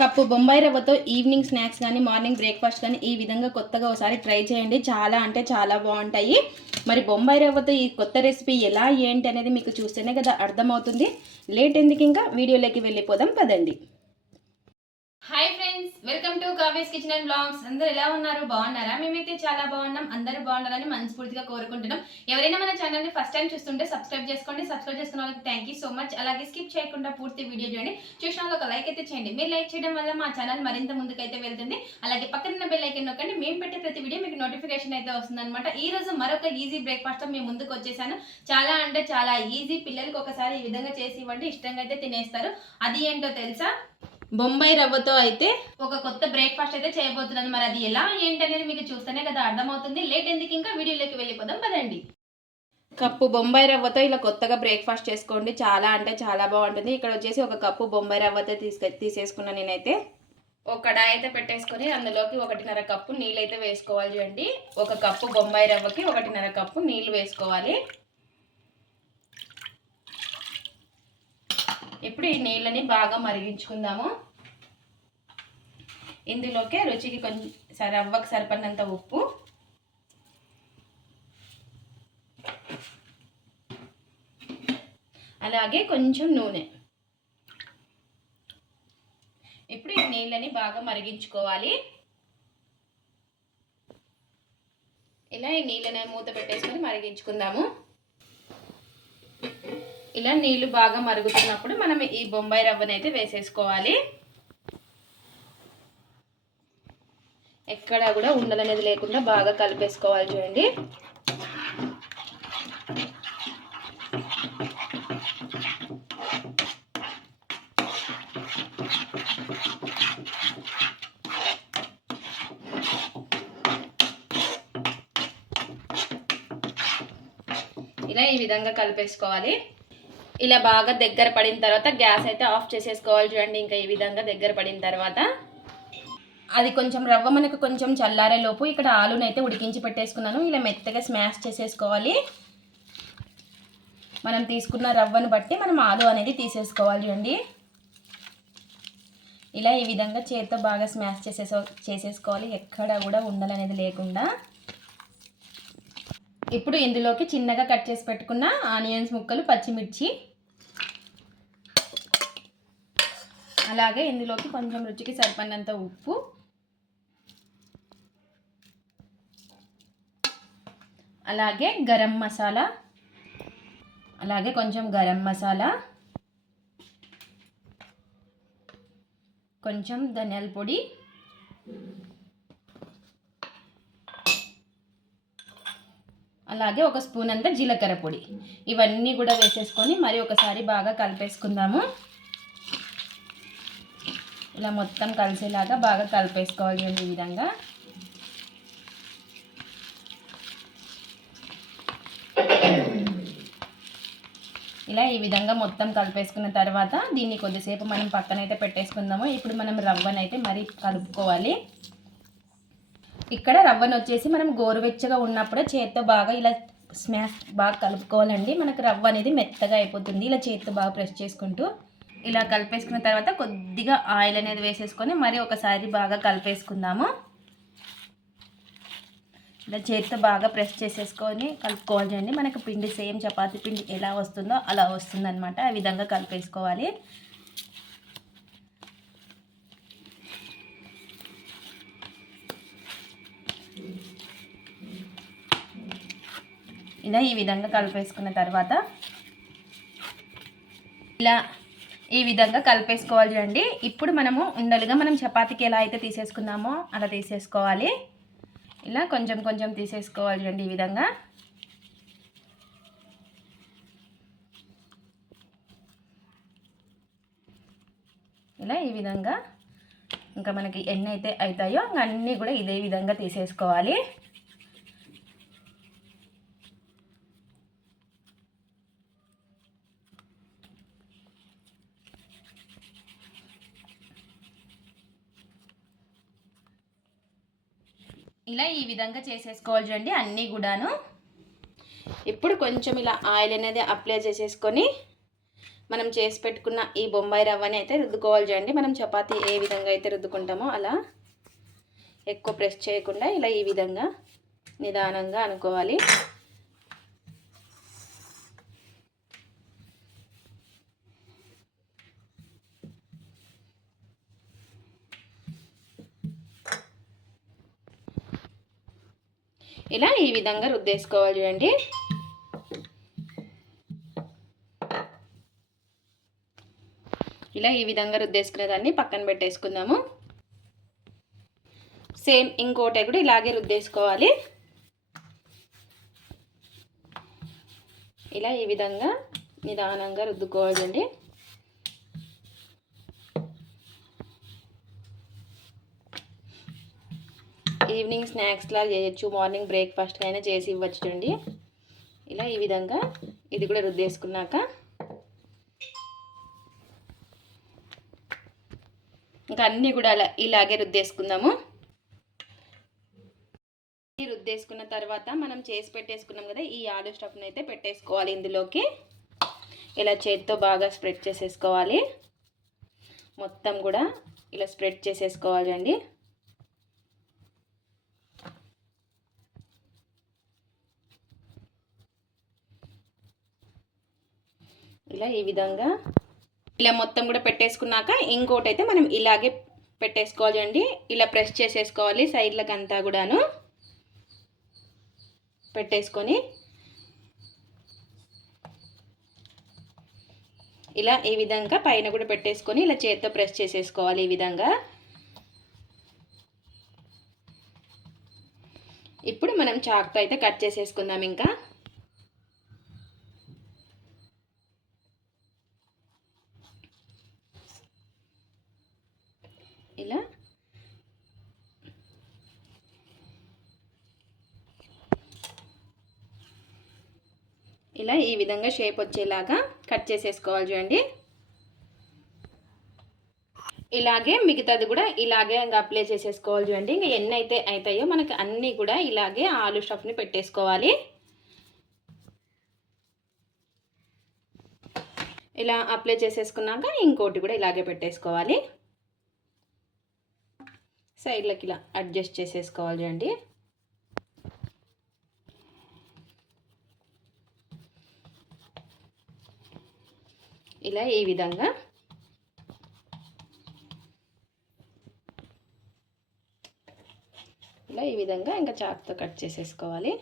Cup Bombay రవ్వతో evening snacks కానీ morning breakfast కానీ ఈ విధంగా కొత్తగా ఒకసారి ట్రై చేయండి. చాలా అంటే చాలా బాగుంటాయి. మరి బొంబాయి రవ్వతో ఈ కొత్త రెసిపీ ఎలా ఏంటి అనేది మీకు చూస్తేనే కదా అర్థమవుతుంది. లేట్ ఎందుకు ఇంకా? వీడియోలోకి వెళ్ళిపోదాం. పదండి. Hi friends welcome to Kavya's kitchen and blogs అందరూ ఎలా ఉన్నారు? బాగున్నారా? మేమైతే చాలా బాగున్నాం. అందరూ బాగున్నారని మనస్ఫూర్తిగా కోరుకుంటున్నాం. ఎవరైనా మన ఛానల్ని ఫస్ట్ టైం చూస్తుంటే సబ్స్క్రైబ్ చేసుకోండి. సబ్స్క్రైబ్ చేసుకున్న వాళ్ళకి థ్యాంక్ యూ సో మచ్ అలాగే స్కిప్ చేయకుండా పూర్తి వీడియో చూడండి. చూసిన వాళ్ళు ఒక లైక్ అయితే చేయండి. మీరు లైక్ చేయడం వల్ల మా ఛానల్ మరింత ముందుకైతే వెళ్తుంది. అలాగే పక్కన బెల్ ఐకన్ నొక్కండి. మేము పెట్టే ప్రతి వీడియో మీకు నోటిఫికేషన్ అయితే వస్తుందన్నమాట. ఈ రోజు మరొక ఈజీ బ్రేక్ఫాస్ట్ మేము ముందుకు వచ్చేసాను. చాలా అంటే చాలా ఈజీ పిల్లలకి ఒకసారి ఈ విధంగా చేసి ఇవ్వండి. ఇష్టంగా అయితే తినేస్తారు. అది ఏంటో తెలుసా? బొంబాయి రవ్వతో అయితే ఒక కొత్త బ్రేక్ఫాస్ట్ అయితే చేయబోతున్నాను మరి అది ఎలా ఏంటనేది మీకు చూస్తేనే కదా అర్థమవుతుంది. లేట్ ఎందుకు ఇంకా వీడియోలోకి వెళ్ళిపోదాం పదండి. కప్పు బొంబాయి రవ్వతో ఇలా కొత్తగా బ్రేక్ఫాస్ట్ చేసుకోండి. చాలా అంటే చాలా బాగుంటుంది. ఇక్కడ వచ్చేసి ఒక కప్పు బొంబాయి రవ్వతో తీసుకు తీసేసుకున్నాను నేనైతే. ఒక కడాయి అయితే పెట్టేసుకొని అందులోకి ఒకటిన్నర కప్పు నీళ్ళు అయితే వేసుకోవాలి చూడండి. ఒక కప్పు బొంబాయి రవ్వకి ఒకటిన్నర కప్పు నీళ్ళు వేసుకోవాలి. ఇప్పుడు ఈ నీళ్ళని బాగా మరిగించుకుందాము. ఇందులోకే రుచికి కొంచెం రవ్వకు సరిపడినంత ఉప్పు. అలాగే కొంచెం నూనె. ఇప్పుడు ఈ నీళ్ళని బాగా మరిగించుకోవాలి. ఇలా ఈ నీళ్ళని మూత పెట్టేసుకొని మరిగించుకుందాము. ఇలా నీళ్ళు బాగా మరుగుతున్నప్పుడు మనం ఈ బొంబాయి రవ్వను అయితే వేసేసుకోవాలి. ఎక్కడా కూడా ఉండలనేది లేకుండా బాగా కలిపేసుకోవాలి చూడండి. ఇలా ఈ విధంగా కలిపేసుకోవాలి. ఇలా బాగా దగ్గర పడిన తర్వాత గ్యాస్ అయితే ఆఫ్ చేసేసుకోవాలి చూడండి ఇంకా ఈ విధంగా దగ్గర పడిన తర్వాత. అది కొంచెం రవ్వ మనకు కొంచెం చల్లారే లోపు ఇక్కడ ఆలుని అయితే ఉడికించి పెట్టేసుకున్నాను. ఇలా మెత్తగా స్మాష్ చేసేసుకోవాలి. మనం తీసుకున్న రవ్వను బట్టి మనం ఆలు అనేది తీసేసుకోవాలి చూడండి. ఇలా ఈ విధంగా చేతితో బాగా స్మాష్ చేసేసో చేసేసుకోవాలి. ఎక్కడ కూడా ఉండాలనేది లేకుండా. ఇప్పుడు ఇందులోకి చిన్నగా కట్ చేసి పెట్టుకున్న ఆనియన్స్ ముక్కలు పచ్చిమిర్చి. అలాగే ఇందులోకి కొంచెం రుచికి సరిపడినంత ఉప్పు. అలాగే గరం మసాలా. అలాగే కొంచెం గరం మసాలా. కొంచెం ధనియాల పొడి. అలాగే ఒక స్పూన్ అంతా జీలకర్ర పొడి. ఇవన్నీ కూడా వేసేసుకొని మరి ఒకసారి బాగా కలిపేసుకుందాము. ఇలా మొత్తం కలిసేలాగా బాగా కలిపేసుకోవాలి ఈ విధంగా. ఇలా ఈ విధంగా మొత్తం కలిపేసుకున్న తర్వాత దీన్ని కొద్దిసేపు మనం పక్కనైతే పెట్టేసుకుందాము. ఇప్పుడు మనం రవ్వనైతే మరి కలుపుకోవాలి. ఇక్కడ రవ్వను వచ్చేసి మనం గోరువెచ్చగా ఉన్నప్పుడే చేత్తో బాగా ఇలా స్మాష్ బాగా కలుపుకోవాలండి. మనకు రవ్వ అనేది మెత్తగా అయిపోతుంది. ఇలా చేత్తో బాగా ప్రెస్ చేసుకుంటూ ఇలా కలిపేసుకున్న తర్వాత కొద్దిగా ఆయిల్ అనేది వేసేసుకొని మరి ఒకసారి బాగా కలిపేసుకుందాము. ఇలా చేతితో బాగా ప్రెస్ చేసేసుకొని కలుపుకోవాలి అండి మనకు పిండి సేమ్ చపాతీ పిండి ఎలా వస్తుందో అలా వస్తుందన్నమాట. ఆ విధంగా కలిపేసుకోవాలి. ఇలా ఈ విధంగా కలిపేసుకున్న తర్వాత ఇలా ఈ విధంగా కలిపేసుకోవాలి చూడండి. ఇప్పుడు మనము ఉండలుగా మనం చపాతీకి ఎలా అయితే తీసేసుకున్నామో అలా తీసేసుకోవాలి. ఇలా కొంచెం కొంచెం తీసేసుకోవాలి చూడండి ఈ విధంగా. ఇలా ఈ విధంగా ఇంకా మనకి ఎన్ని అయితే అవుతాయో అన్నీ కూడా ఇదే విధంగా తీసేసుకోవాలి. ఇలా ఈ విధంగా చేసేసుకోవాలి చూడండి అన్నీ కూడాను. ఇప్పుడు కొంచెం ఇలా ఆయిల్ అనేది అప్లై చేసేసుకొని మనం చేసి పెట్టుకున్న ఈ బొంబాయి రవ్వని అయితే రుద్దుకోవాలి చూడండి. మనం చపాతీ ఏ విధంగా అయితే రుద్దుకుంటామో అలా ఎక్కువ ప్రెస్ చేయకుండా ఇలా ఈ విధంగా నిదానంగా అనుకోవాలి. ఇలా ఈ విధంగా రుద్దేసుకోవాలి చూడండి. ఇలా ఈ విధంగా రుద్దేసుకున్న దాన్ని పక్కన పెట్టేసుకుందాము. సేమ్ ఇంకోటి కూడా ఇలాగే రుద్దేసుకోవాలి. ఇలా ఈ విధంగా నిదానంగా రుద్దుకోవాలండి ఈవినింగ్ స్నాక్స్లా చేయొచ్చు మార్నింగ్ బ్రేక్ఫాస్ట్ అయినా చేసి ఇవ్వచ్చు చూడండి. ఇలా ఈ విధంగా ఇది కూడా రుద్దేసుకున్నాక ఇంకా అన్నీ కూడా అలా ఇలాగే రుద్దేసుకుందాము. రుద్దేసుకున్న తర్వాత మనం చేసి పెట్టేసుకున్నాం కదా ఈ ఆలు స్టఫ్ని అయితే పెట్టేసుకోవాలి ఇందులోకి. ఇలా చేతితో బాగా స్ప్రెడ్ చేసేసుకోవాలి. మొత్తం కూడా ఇలా స్ప్రెడ్ చేసేసుకోవాలి ఇలా ఈ విధంగా ఇలా మొత్తం కూడా పెట్టేసుకున్నాక ఇంకోటి అయితే మనం ఇలాగే పెట్టేసుకోవాలి అండి. ఇలా ప్రెస్ చేసేసుకోవాలి సైడ్లకు అంతా కూడాను. పెట్టేసుకొని ఇలా ఈ విధంగా పైన కూడా పెట్టేసుకొని ఇలా చేతితో ప్రెస్ చేసేసుకోవాలి ఈ విధంగా. ఇప్పుడు మనం చాక్తో అయితే కట్ చేసేసుకుందాం ఇంకా ఇలా ఇలా ఈ విధంగా షేప్ వచ్చేలాగా కట్ చేసేసుకోవాలి చూడండి. ఇలాగే మిగతాది కూడా ఇలాగే ఇంకా అప్లై చేసేసుకోవాలి చూడండి. ఇంకా ఎన్ని అయితే అవుతాయో మనకి అన్నీ కూడా ఇలాగే ఆలు స్టఫ్ని పెట్టేసుకోవాలి. ఇలా అప్లై చేసేసుకున్నాక ఇంకోటి కూడా ఇలాగే పెట్టేసుకోవాలి. సైడ్లకి ఇలా అడ్జస్ట్ చేసేసుకోవాలి చూడండి. ఇలా ఈ విధంగా. ఇలా ఈ విధంగా ఇంకా చాక్తో కట్ చేసేసుకోవాలి.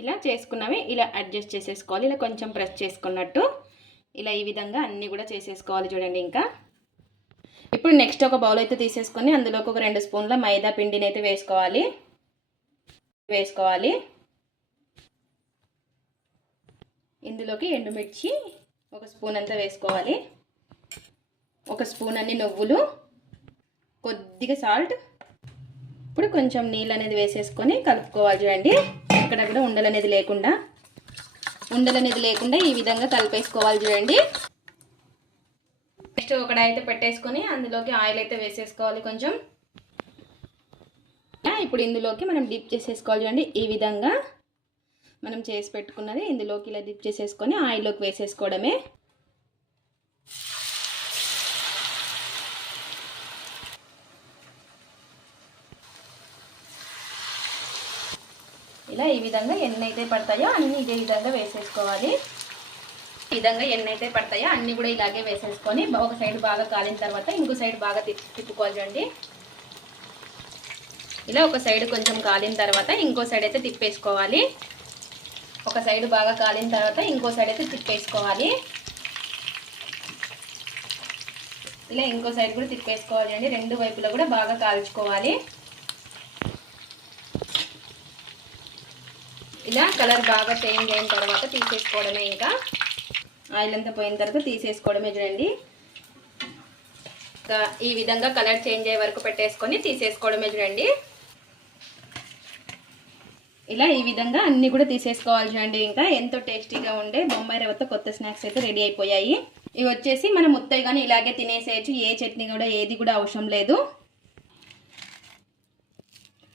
ఇలా చేసుకున్నవి ఇలా అడ్జస్ట్ చేసేసుకోవాలి. ఇలా కొంచెం ప్రెస్ చేసుకున్నట్టు ఇలా ఈ విధంగా అన్నీ కూడా చేసేసుకోవాలి చూడండి ఇంకా. ఇప్పుడు నెక్స్ట్ ఒక బౌల్ అయితే తీసేసుకొని అందులోకి ఒక రెండు స్పూన్ల మైదా పిండిని అయితే వేసుకోవాలి. వేసుకోవాలి. ఇందులోకి ఎండుమిర్చి ఒక స్పూన్ అంతా వేసుకోవాలి. ఒక స్పూన్ అన్ని నువ్వులు కొద్దిగా సాల్ట్ ఇప్పుడు కొంచెం నీళ్ళు అనేది వేసేసుకొని కలుపుకోవాలి చూడండి. ఎక్కడ కూడా ఉండలు అనేది లేకుండా ఉండలు అనేది లేకుండా ఈ విధంగా కలిపేసుకోవాలి చూడండి. నెక్స్ట్ ఒక అయితే పెట్టేసుకొని అందులోకి ఆయిల్ అయితే వేసేసుకోవాలి కొంచెం. ఇప్పుడు ఇందులోకి మనం డిప్ చేసేసుకోవాలి చూడండి ఈ విధంగా మనం చేసి పెట్టుకున్నది ఇందులోకి ఇలా డిప్ చేసేసుకొని ఆయిల్లోకి వేసేసుకోవడమే. ఇలా ఈ విధంగా ఎన్ని అయితే పడతాయో అన్ని ఇదే విధంగా వేసేసుకోవాలి. ఈ విధంగా ఎన్ని అయితే పడతాయో అన్నీ కూడా ఇలాగే వేసేసుకొని ఒక సైడ్ బాగా కాలిన తర్వాత ఇంకో సైడ్ బాగా తిప్పుకోవాలి చూడండి. ఇలా ఒక సైడ్ కొంచెం కాలిన తర్వాత ఇంకో సైడ్ అయితే తిప్పేసుకోవాలి. ఒక సైడ్ బాగా కాలిన తర్వాత ఇంకో సైడ్ అయితే తిప్పేసుకోవాలి. ఇలా ఇంకో సైడ్ కూడా తిప్పేసుకోవాలి అండి రెండు వైపులా కూడా బాగా కాల్చుకోవాలి. ఇలా కలర్ బాగా చేంజ్ అయిన తర్వాత తీసేసుకోవడమే ఇంకా. ఆయిల్ అంతా పోయిన తర్వాత తీసేసుకోవడమే చూడండి. ఇంకా ఈ విధంగా కలర్ చేంజ్ అయ్యే వరకు పెట్టేసుకొని తీసేసుకోవడమే చూడండి. ఇలా ఈ విధంగా అన్నీ కూడా తీసేసుకోవాలి చూడండి. ఇంకా ఎంతో టేస్టీగా ఉండే బొంబాయి రవ్వతో కొత్త స్నాక్స్ అయితే రెడీ అయిపోయాయి. ఇవి వచ్చేసి మనం ముత్తయ్య కానీ ఇలాగే తినేసేయచ్చు. ఏ చట్నీ కూడా ఏది కూడా అవసరం లేదు.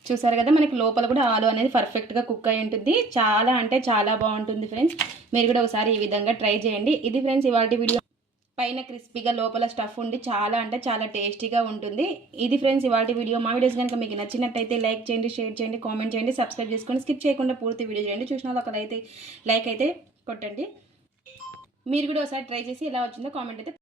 చూసారు కదా మనకి లోపల కూడా ఆలు అనేది పర్ఫెక్ట్గా కుక్ అయి ఉంటుంది. చాలా అంటే చాలా బాగుంటుంది ఫ్రెండ్స్ మీరు కూడా ఒకసారి ఈ విధంగా ట్రై చేయండి. ఇది ఫ్రెండ్స్ ఇవాళ వీడియో పైన క్రిస్పీగా లోపల స్టఫ్ ఉండి చాలా అంటే చాలా టేస్టీగా ఉంటుంది. ఇది ఫ్రెండ్స్ ఇవాళ వీడియో మా వీడియోస్ కనుక మీకు నచ్చినట్టయితే లైక్ చేయండి షేర్ చేయండి కామెంట్ చేయండి సబ్స్క్రైబ్ చేసుకొని స్కిప్ చేయకుండా పూర్తి వీడియో చేయండి. చూసిన ఒకరైతే లైక్ అయితే కొట్టండి. మీరు కూడా ఒకసారి ట్రై చేసి ఎలా వచ్చిందో కామెంట్ అయితే